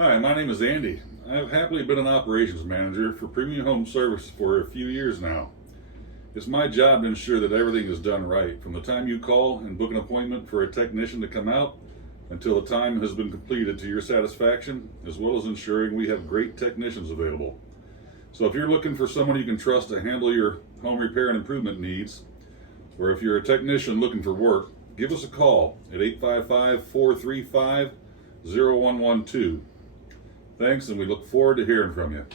Hi, my name is Andy. I have happily been an operations manager for Premium Home Service for a few years now. It's my job to ensure that everything is done right, from the time you call and book an appointment for a technician to come out until the time has been completed to your satisfaction, as well as ensuring we have great technicians available. So if you're looking for someone you can trust to handle your home repair and improvement needs, or if you're a technician looking for work, give us a call at 855-435-0112. Thanks, and we look forward to hearing from you.